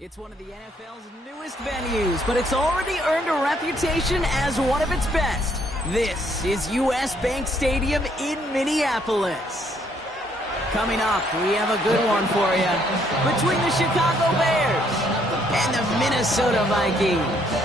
It's one of the NFL's newest venues, but it's already earned a reputation as one of its best. This is U.S. Bank Stadium in Minneapolis. Coming up, we have a good one for you. Between the Chicago Bears and the Minnesota Vikings.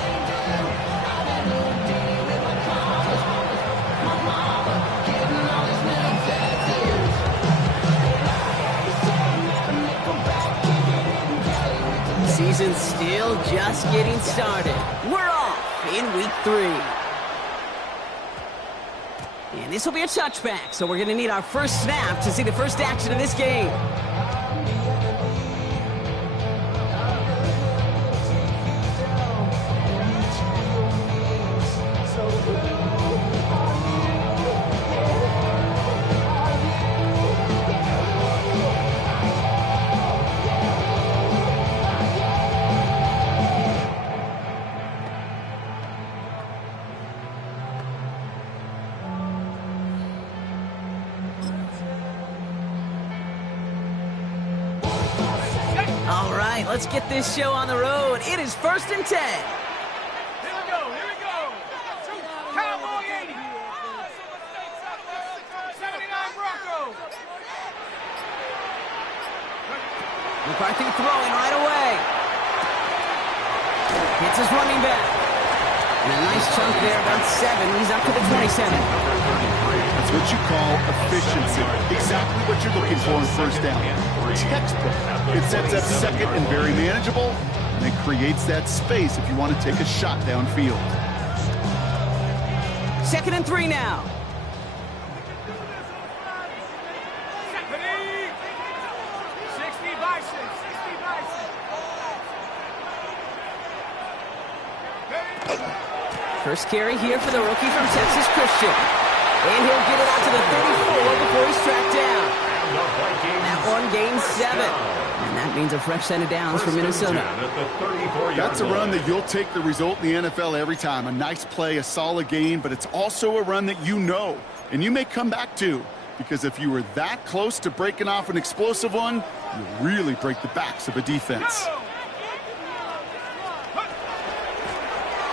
Season's still just getting started. We're off in week 3. And this will be a touchback, so we're going to need our first snap to see the first action of this game. All right, let's get this show on the road. It is 1st and 10. Here we go. Cowboy 80. 79 Broncos. McCarthy throwing right away. Hits his running back. And a nice chunk there, about 7. He's up to the 27. That's what you call efficiency. Exactly what you're looking for in first down. Textbook. It sets up second and very manageable, and it creates that space if you want to take a shot downfield. 2nd and 3 now. Second 60 Bison. First carry here for the rookie from Texas Christian. And he'll get it out to the 34 before he's tracked down. That one gains 7. And that means a fresh set of downs for Minnesota. That's a run that you'll take the result in the NFL every time. A nice play, a solid gain, but it's also a run that you know, and you may come back to. Because if you were that close to breaking off an explosive one, you really break the backs of a defense.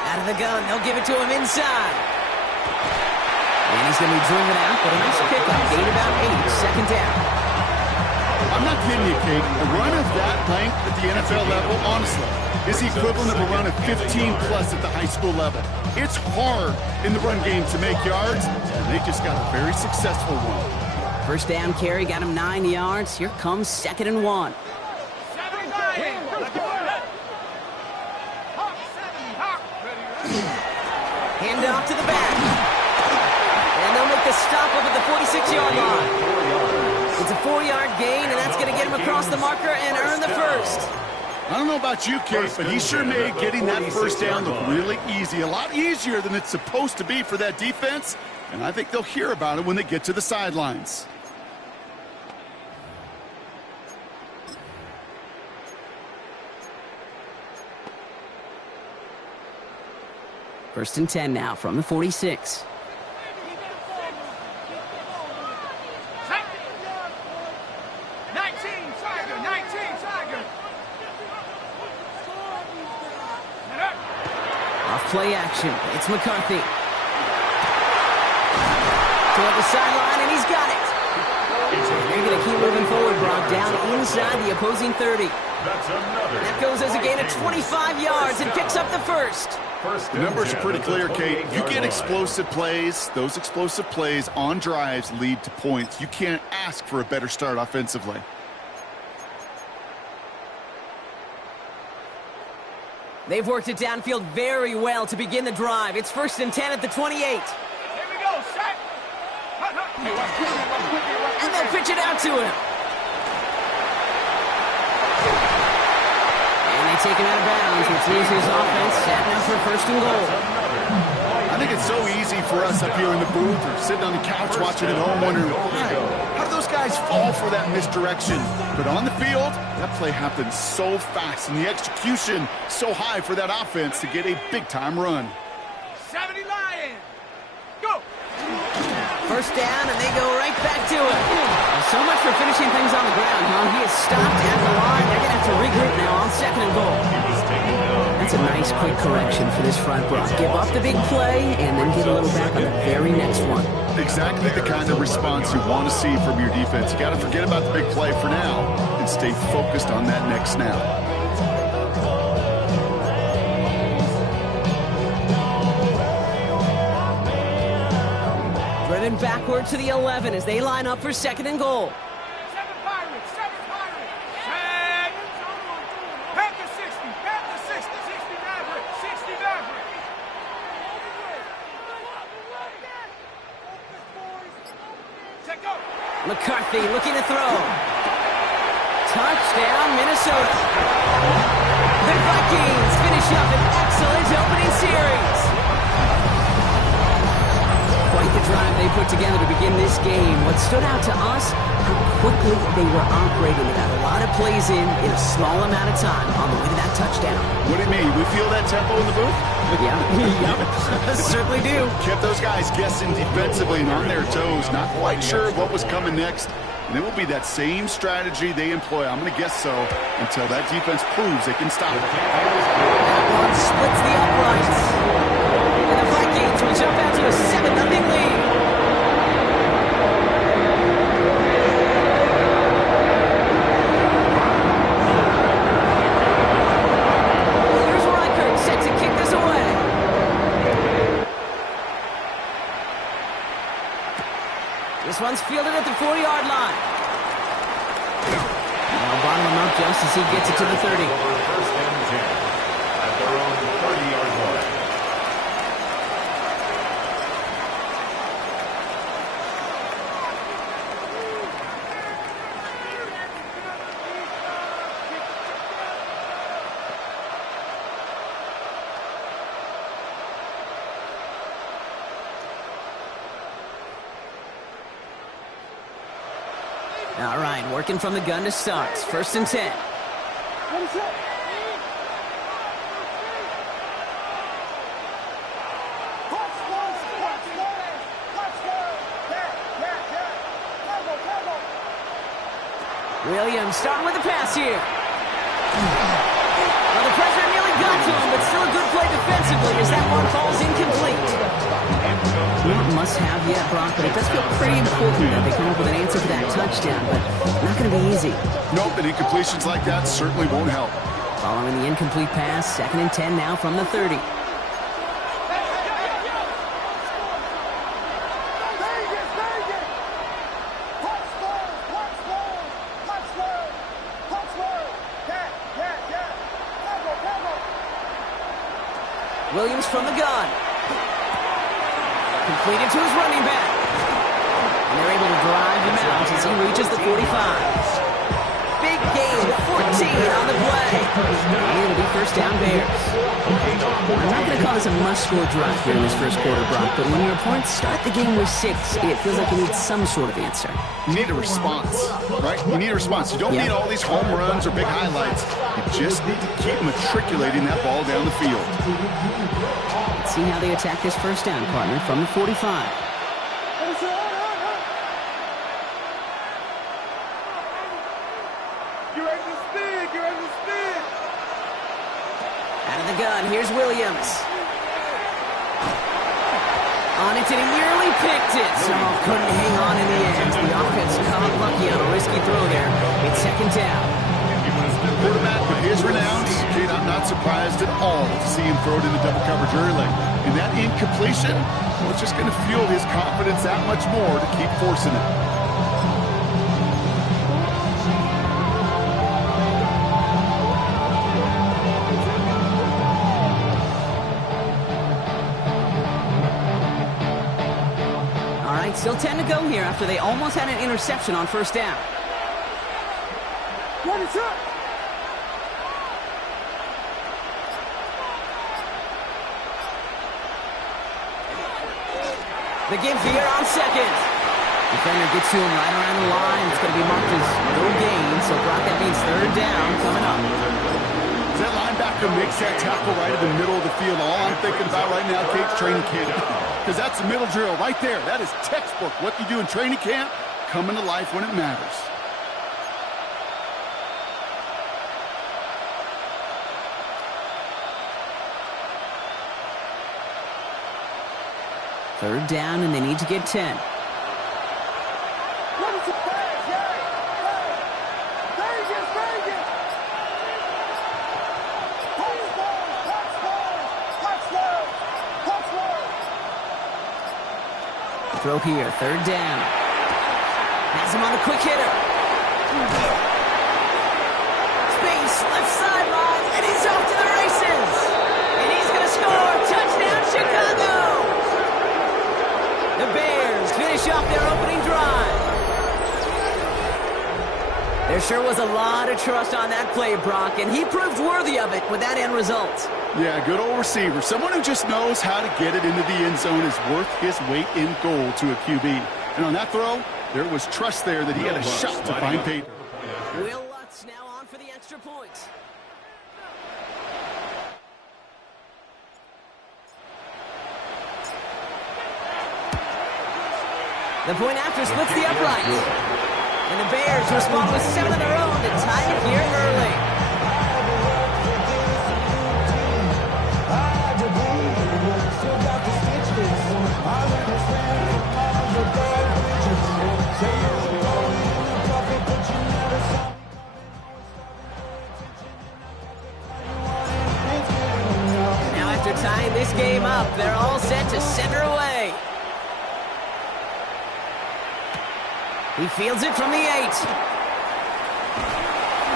Out of the gun, they'll give it to him inside. And he's going to be driven out, but a nice pickup. Gain about 8, 2nd down. I'm not kidding you, Kate. A run of that length at the NFL level, honestly, is the equivalent of a run of 15-plus at the high school level. It's hard in the run game to make yards, and they just got a very successful one. First down carry got him 9 yards. Here comes 2nd and 1. Hand off to the back. And they'll make the stop up at the 46-yard line. It's a 4-yard gain, and that's going to get him across the marker and earn the first. I don't know about you, Kate, but he sure made getting that first down look really easy. A lot easier than it's supposed to be for that defense, and I think they'll hear about it when they get to the sidelines. First and 10 now from the 46. Play action. It's McCarthy. Toward the sideline, and he's got it. They're going to keep moving forward, Brock, down inside the opposing 30. That goes as a gain of 25 yards and picks up the first. The numbers are pretty clear, Kate. You get explosive plays. Those explosive plays on drives lead to points. You can't ask for a better start offensively. They've worked it downfield very well to begin the drive. It's 1st and 10 at the 28. Here we go, set. And they'll pitch it out to him. And they take him out of bounds, which leaves his offense set now for 1st and goal. I think it's so easy for us up here in the booth or sitting on the couch watching at home wondering, how do those guys fall for that misdirection? But on the field, that play happens so fast and the execution so high for that offense to get a big-time run. 70 Lions. Go. First down, and they go right back to it. So much for finishing things on the ground, huh? He is stopped at the line. They're going to have to regroup now on 2nd and goal. That's a nice quick correction for this front row. Give up the big play and then get a little back on the very next one. Exactly the kind of response you want to see from your defense. You got to forget about the big play for now and stay focused on that next snap. Driven backward to the 11 as they line up for 2nd and goal. 7 Pirates, 7 Pirates. Set. Pat the 60, pat the 60, 60 Maverick, 60 Maverick. Check go. McCarthy looking to throw. Touchdown, Minnesota. The Vikings finish up an excellent opening series. Quite the drive they put together to begin this game. What stood out to us, how quickly they were operating. They got a lot of plays in a small amount of time on the way to that touchdown. What do you mean? We feel that tempo in the booth? Yeah, certainly do. Kept those guys guessing defensively and on their toes. Not quite sure what was coming next. And it will be that same strategy they employ, I'm going to guess so, until that defense proves they can stop it. That one splits the uprights. And the Vikings will jump out to a 7-0 lead. Here's Reichert set to kick this away. This one's fielded at the 40-yard line. Now bottom him up just as he gets it to the 30. First and 10 at their own 30-yard line. All right, working from the gun to start. 1st and 10. Williams starting with the pass here. Well, the pressure nearly got to him, but still a good play defensively as that one falls incomplete. Not must-have yet, Brock, but it does feel pretty important that they come up with an answer for that touchdown, but not going to be easy. Nope, and incompletions like that certainly won't help. Following the incomplete pass, 2nd and 10 now from the 30. Williams from the gun. Completed to his running back. And they're able to drive him out as he reaches the 45. Big gain, 14 on the play. And it'll be 1st down Bears. I'm not going to call this a must-score drive here in this 1st quarter, Brock, but when your opponents start the game with 6, it feels like you need some sort of answer. You need a response, right? You need a response. You don't need all these home runs or big highlights. You just need to keep matriculating that ball down the field. Let's see how they attack this 1st down, partner, from the 45. Out of the gun, here's Williams. On it, and he nearly picked it. So couldn't hang on in the end. The offense caught lucky on a risky throw there. It's 2nd down. Quarterback with his renown, kid, I'm not surprised at all to see him throw it in the double coverage early. And that incompletion, well, it's just going to fuel his confidence that much more to keep forcing it. All right, still 10 to go here after they almost had an interception on 1st down. The give here on 2nd. Defender gets to him right around the line. It's going to be marked as no gain, so Brock, that means 3rd down coming up. That linebacker makes that tackle right in the middle of the field. All I'm thinking about right now, Kate's training camp, because that's the middle drill right there. That is textbook. What you do in training camp, coming to life when it matters. Third down, and they need to get 10. Throw here, third down. Has him on a quick hitter. Space, left sideline, and he's off to the races. And he's going to score. Touchdown, Chicago! The Bears finish off their opening drive. There sure was a lot of trust on that play, Brock, and he proved worthy of it with that end result. Yeah, good old receiver. Someone who just knows how to get it into the end zone is worth his weight in gold to a QB. And on that throw, there was trust there that he had a shot to find pay. Will Lutz now on for the extra point. The point after splits the uprights. And the Bears respond with 7 of their own to tie it here early. Now after tying this game up, they're all set to center away. He fields it from the 8.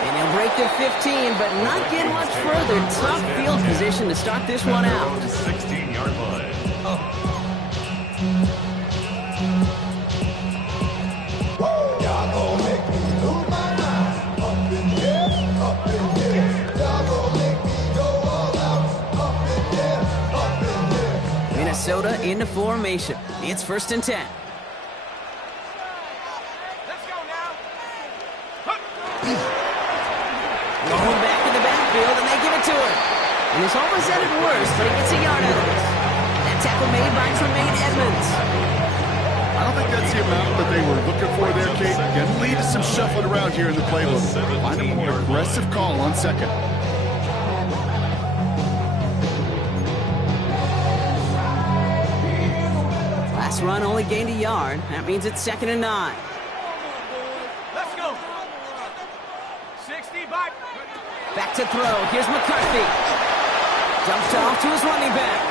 And he'll break the 15, but not get much further. Tough field position to start this one out. 16-yard line. Minnesota into formation. It's 1st and 10. Going back in the backfield, and they give it to him. And this almost ended worse, but he gets a yard out of it. That tackle made by Tremaine Edmonds. I don't think that's the amount that they were looking for there, Kate. Can lead to some shuffling around here in the playbook. Find a more aggressive call on second. Last run only gained a yard. That means it's 2nd and 9. Let's go. 60 back. Back to throw. Here's McCarthy. Dumps off to his running back.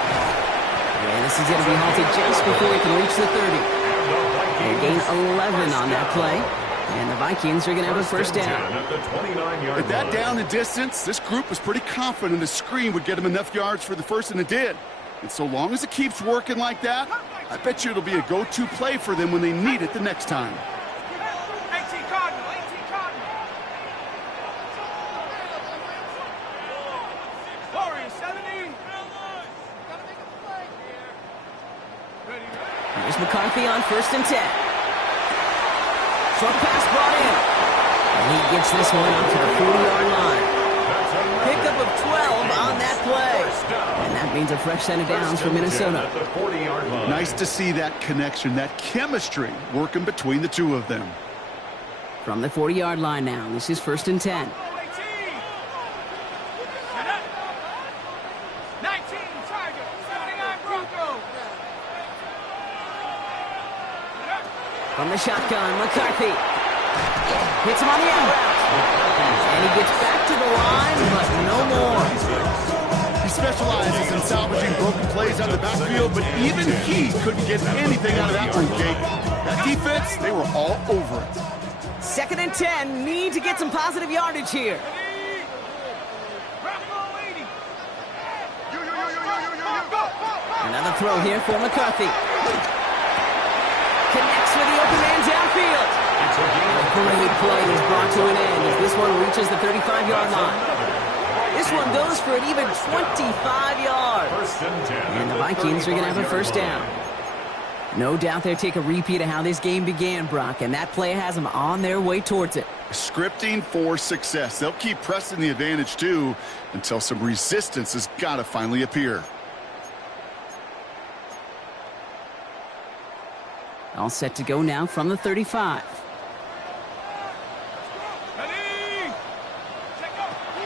And this is going to be halted just before he can reach the 30. They gain 11 on that play. And the Vikings are going to have a first down. At that down and distance, this group was pretty confident the screen would get them enough yards for the first, and it did. And so long as it keeps working like that, I bet you it'll be a go-to play for them when they need it the next time. 18 Cardinal, 18 Cardinal. Warriors, 70. Here's McCarthy on 1st and 10. Short pass brought in. And he gets this one up to the 40-yard line. Pickup of 12 on that play. And that means a fresh set of downs for Minnesota. Nice to see that connection, that chemistry working between the two of them. From the 40-yard line now, this is 1st and 10. 19 Tiger, 79 Bronco. From the shotgun, McCarthy hits him on the end route. And he gets back to the line, but no more. He specializes in salvaging broken plays out of the backfield, but even he couldn't get anything out of that one, Jake. That defense, they were all over it. 2nd and 10, need to get some positive yardage here. Another throw here for McCarthy. Connects with the open man downfield. A great play is brought to an end as this one reaches the 35-yard line. This one goes for an even 25 yards. And the Vikings are going to have a first down. No doubt they'll take a repeat of how this game began, Brock, and that play has them on their way towards it. Scripting for success. They'll keep pressing the advantage, too, until some resistance has got to finally appear. All set to go now from the 35.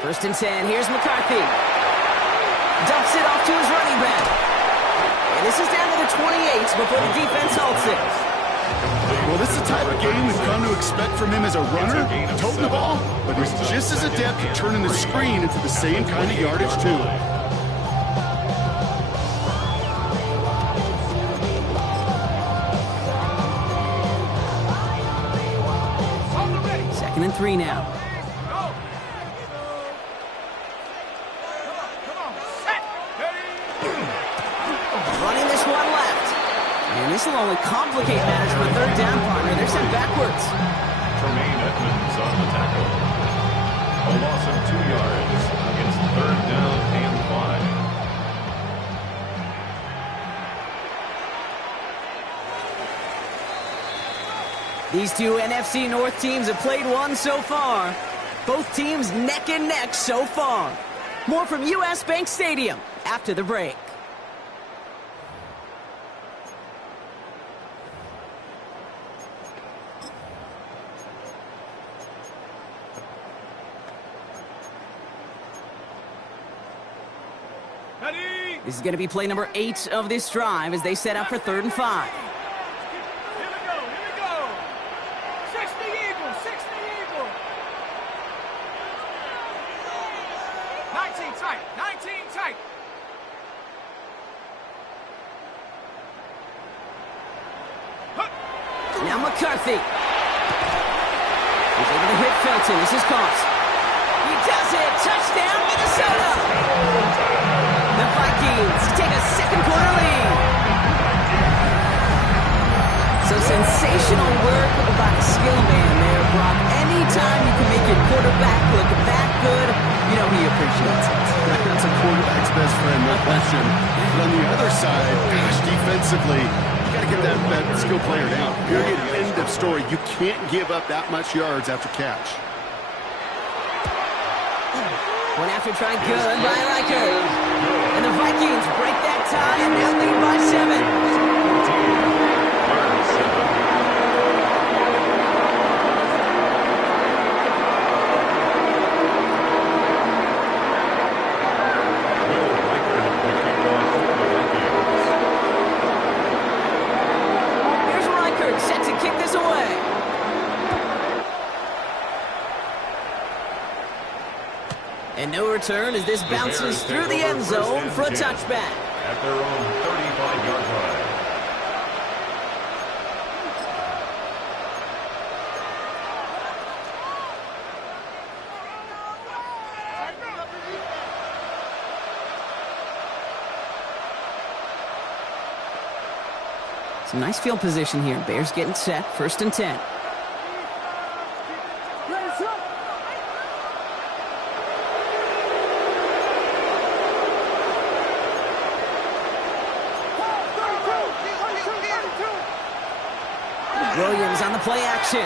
1st and 10. Here's McCarthy. Dumps it off to his running back. And this is down to the 28 before the defense halts it. Well, this is the type of game we've come to expect from him as a runner, toting the ball, but he's just as adept at turning the screen into the same kind of yardage, too. Second and 3 now. Running this one left. And this will only complicate matters for third down, partner. They're sent backwards. Tremaine Edmonds on the tackle. A loss of 2 yards. It's third down and 5. These two NFC North teams have played one so far. Both teams neck and neck so far. More from US Bank Stadium after the break. This is going to be play number 8 of this drive as they set up for 3rd and 5. Here we go, here we go. 60 Eagles, 60 Eagles. 19 tight, 19 tight. Now McCarthy. He's able to hit Felton. This is caught. He does it. Touchdown, Minnesota. The Vikings take a second quarter lead. So sensational work by the skill man there, Brock. Anytime you can make your quarterback look that good, you know he appreciates it. That's a quarterback's best friend, no question. But on the other side, gosh, defensively, you got to get that skill player down. Period. End of story. You can't give up that much yards after catch. One after try, good by Riker. And the Vikings break that tie and now lead by 7. Here's Riker set to kick this away. And no return as this bounces through the end zone for a touchback. At their own 35-yard line. Some nice field position here. Bears getting set. 1st and 10. Williams on the play action.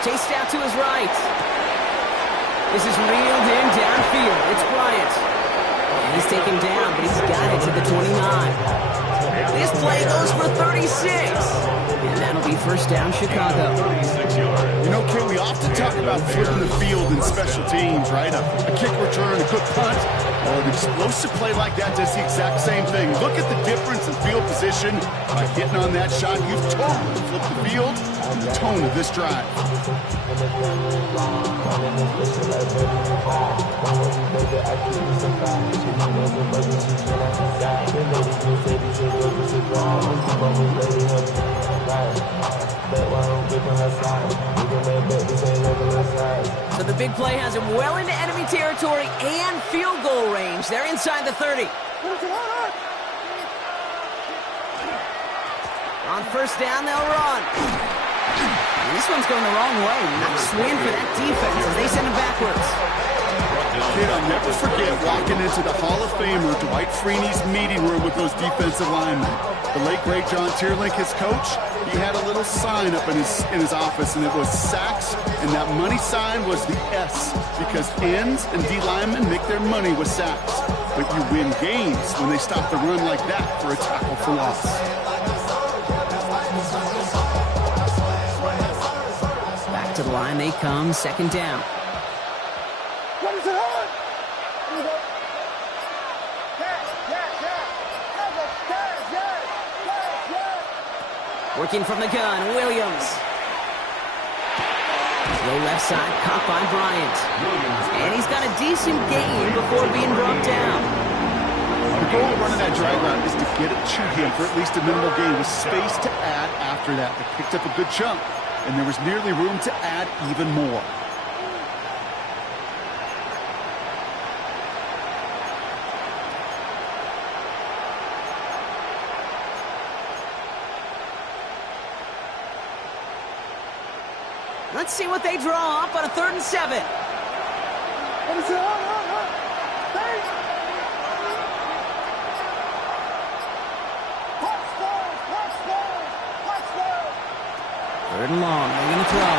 Chased out to his right. This is reeled in downfield. It's Bryant. And he's taken down, but he's got it to the 29. This play goes for 36. And that'll be 1st down, Chicago. 36 yards. You know, Kay, we often talk about flipping the field in special teams, right? A kick return, a good punt. Well, an explosive play like that does the exact same thing. Look at the difference in field position. By hitting on that shot, you've totally flipped the field and the tone of this drive. So the big play has him well into enemy territory and field goal range. They're inside the 30. On 1st down, they'll run. And this one's going the wrong way. Nice win for that defense as they send him backwards. Kid, I'll never forget walking into the Hall of Famer Dwight Freeney's meeting room with those defensive linemen. The late, great John Tierlink, his coach, he had a little sign up in his office, and it was sacks, and that money sign was the S, because ends and D linemen make their money with sacks. But you win games when they stop the run like that for a tackle for loss. Back to the line they come, 2nd down. What is it on? Working from the gun, Williams. Low left side, caught by Bryant. And he's got a decent gain before being brought down. The goal of running that drag route is to get it to him for at least a minimal gain with space to add after that. They picked up a good chunk, and there was nearly room to add even more. Let's see what they draw up on a 3rd and 7. Third and long, they're going to throw.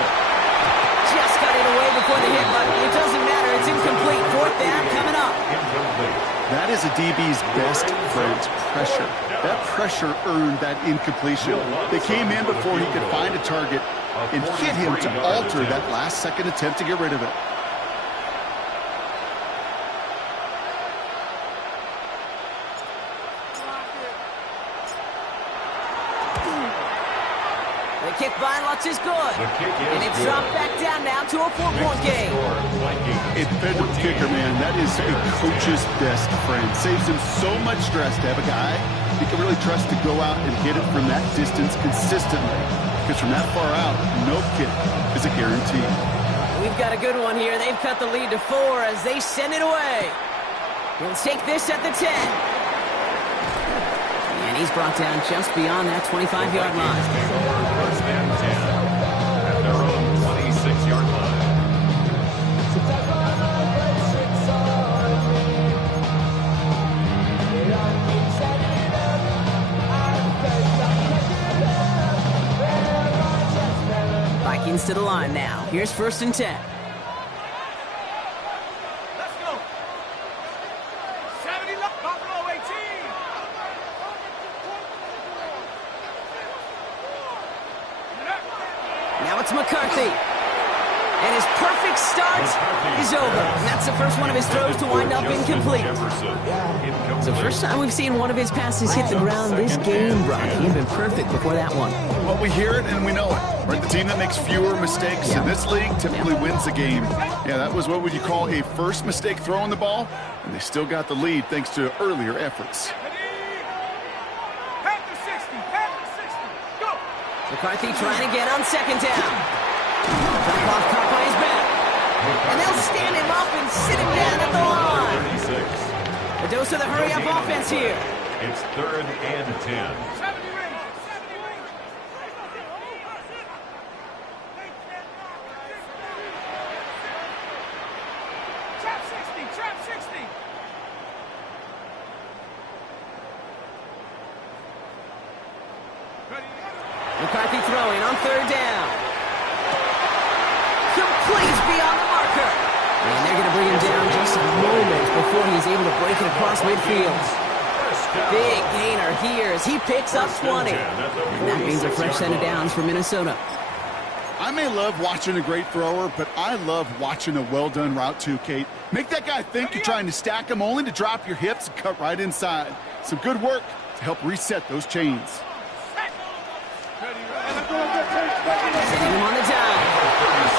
Just got it away before the hit button. It doesn't matter, it's incomplete. 4th down coming up. That is a DB's best friend, pressure. That pressure earned that incompletion. They came in before he could find a target and hit him to alter that last-second attempt to get rid of it. The kick by Lutz is good. And it's dropped back down now to a 4-point game. A defensive kicker, man, that is a coach's best friend. Saves him so much stress to have a guy he can really trust to go out and hit it from that distance consistently. Because from that far out, no kick is a guarantee. We've got a good one here. They've cut the lead to 4 as they send it away. He'll take this at the 10. And he's brought down just beyond that 25-yard line. First and 10 at their own 26-yard line. Vikings to the line now. Here's 1st and 10. Let's go. 70 left. Buffalo 18. Now it's McCarthy. And his perfect start is over. And that's the first one of his throws to wind up incomplete. It's the first time we've seen one of his passes hit the ground this game, Brock. He'd been perfect before that one. Well, we hear it and we know it. Right? The team that makes fewer mistakes in this league typically wins the game. Yeah, that was what would you call a first mistake throwing the ball, and they still got the lead thanks to earlier efforts. Pack the 60. Pack the 60. Go. McCarthy trying to get on 2nd down. Drop off caught by his back. And they'll stand him up and sit him down at the line. 36. A dose of the hurry-up offense here. It's 3rd and 10. 70 rings. 70 rings. Trap 60. Trap 60. McCarthy throwing on 3rd down. Complete beyond the marker. And they're going to bring him down just a moment before he's able to break it across midfield. Big gainer here as he picks up 20. And that means a fresh set of downs for Minnesota. I may love watching a great thrower, but I love watching a well-done route too, Kate. Make that guy think you're trying to stack him only to drop your hips and cut right inside. Some good work to help reset those chains. Sending him on the dive.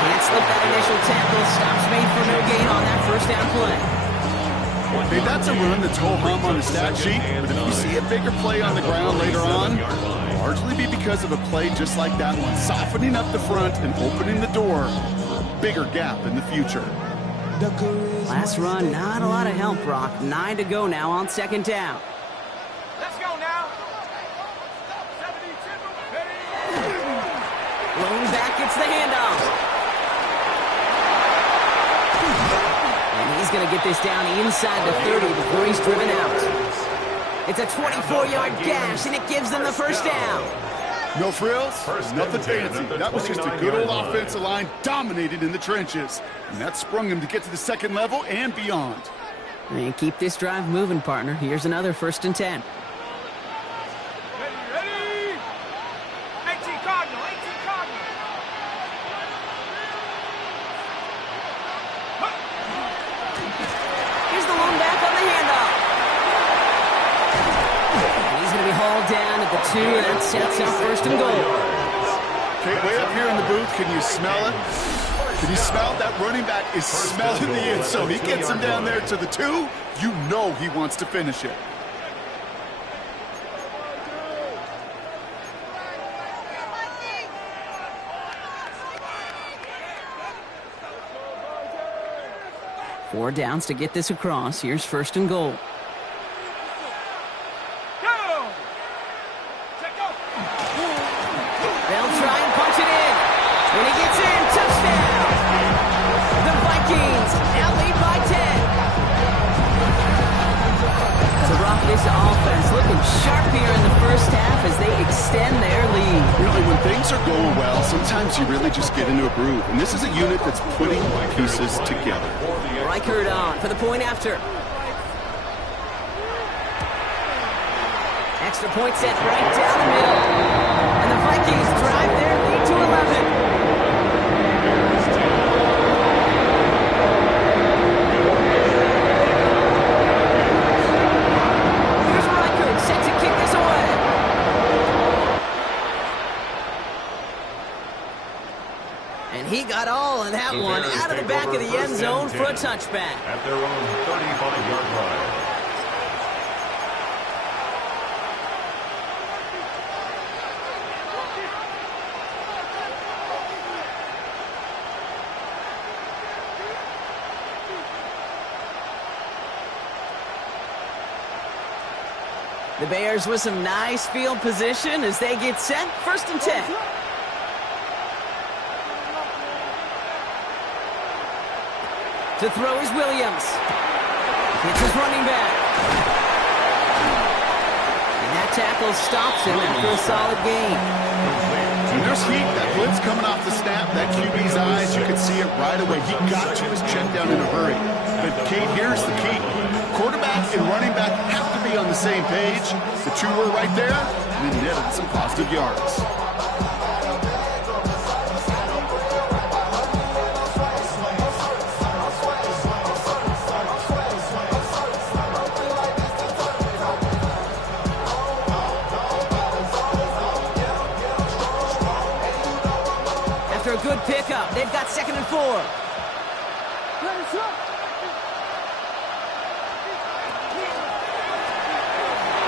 Can't slip that initial tackle. Stops made for no gain on that 1st down play. Hey, that's a run that's ho-hum on the stat sheet, but if you see a bigger play on the ground later on, it'll largely be because of a play just like that one, softening up the front and opening the door for a bigger gap in the future. Last run, not a lot of help, Brock. 9 to go now on 2nd down. Let's go now. 72. Rolling back, gets the handoff. And he's going to get this down inside the 30 before he's driven out. It's a 24-yard gash, and it gives them the 1st down. No frills, nothing fancy. That was just a good old offensive line dominated in the trenches. And that sprung him to get to the 2nd level and beyond. And keep this drive moving, partner. Here's another 1st and 10. Ready? 18 Cardinal. 18 Cardinal. Here's the one back on the handoff. And he's going to be hauled down at the 2, and that sets up first and goal. Okay, way up here in the booth, can you smell it? Can you smell that running back is smelling the end zone? He gets him down there to the 2. You know he wants to finish it. Four downs to get this across. Here's first and goal. They'll try and punch it in. When he gets in, touchdown! The Vikings now lead by 10. To rock this offense, looking sharp here in the first half as they extend their lead. Really, when things are going well, sometimes you really just get into a groove. And this is a unit that's putting pieces together. Reichert on for the point after. Extra point set right down the middle. And the Vikings drive their lead to 11. Here's Reichert set to kick this away. And he got all of that one out of the back of the end zone for a touchback. At their own 35-yard line. The Bears with some nice field position as they get set. First and 10. To throw is Williams. It's his running back. And that tackle stops him after a solid gain. And there's heat. That blitz coming off the snap. That QB's eyes, you could see it right away. He got to his check down in a hurry. But, Kate, here's the key. Quarterback and running back have to be on the same page. The two were right there, and they netted some positive yards. After a good pickup, they've got 2nd and 4.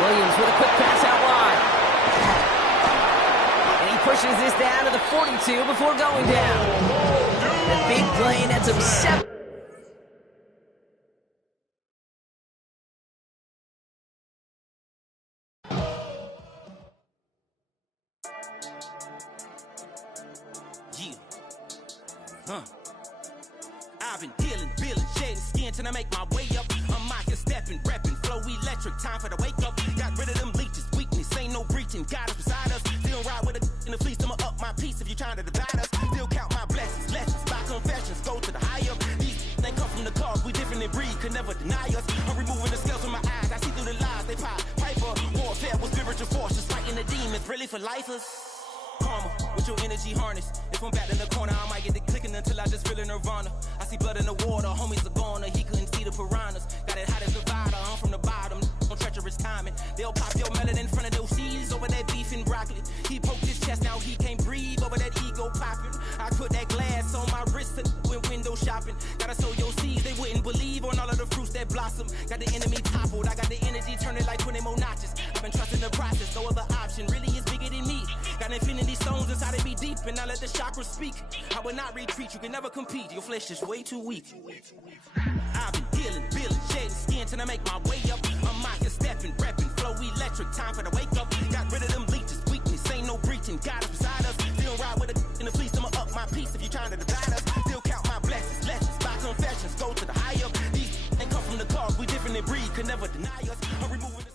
Williams with a quick pass out wide. And he pushes this down to the 42 before going down. The big play nets him 7. I've been dealing, feeling, shedding skin till I make my way up. I'm out here stepping, repping, flow electric, time for the wake up. Got rid of them leeches, weakness, ain't no breaching. God is beside us, still ride with a in the fleece. I'ma up my piece if you trying to divide us. Still count my blessings, lessons, by confessions, go to the higher. These they come from the cause, we different in breed, could never deny us. I'm removing the scales from my eyes, I see through the lies they pop. Piper, warfare with spiritual force, just fighting the demons, really for lifers. Karma, with your energy harness. If I'm back in the corner, I might get it clicking until I just feel a nirvana. I see blood in the water, homies are gone, he couldn't see the piranhas. Got it hot as Nevada, I'm from the bottom, on treacherous timing. They'll pop your melon in front of those seeds over that beef and broccoli. He poked his chest, now he can't breathe over that ego popping. I put that glass on my wrist and went window shopping. Gotta sow your seeds, they wouldn't believe on all of the fruits that blossom. Got the enemy toppled, I got the energy turning like 20 more notches. I've been trusting the process, no other option really is bigger than me. Got infinity stones inside of me deep, and I let the chakras speak. I will not retreat, you can never compete, your flesh is way too weak. I've been dealing, feeling, shedding skin till I make my way up. I'm out here stepping, repping, flow electric, time for the wake up. Got rid of them leeches, weakness, ain't no breaching, God is beside us. Still ride with a in the fleece, I'ma up my piece if you trying to divide us. Still count my blessings, lessons, by confessions, go to the higher. These ain't come from the cause, we different in breed, could never deny us. I'm removing the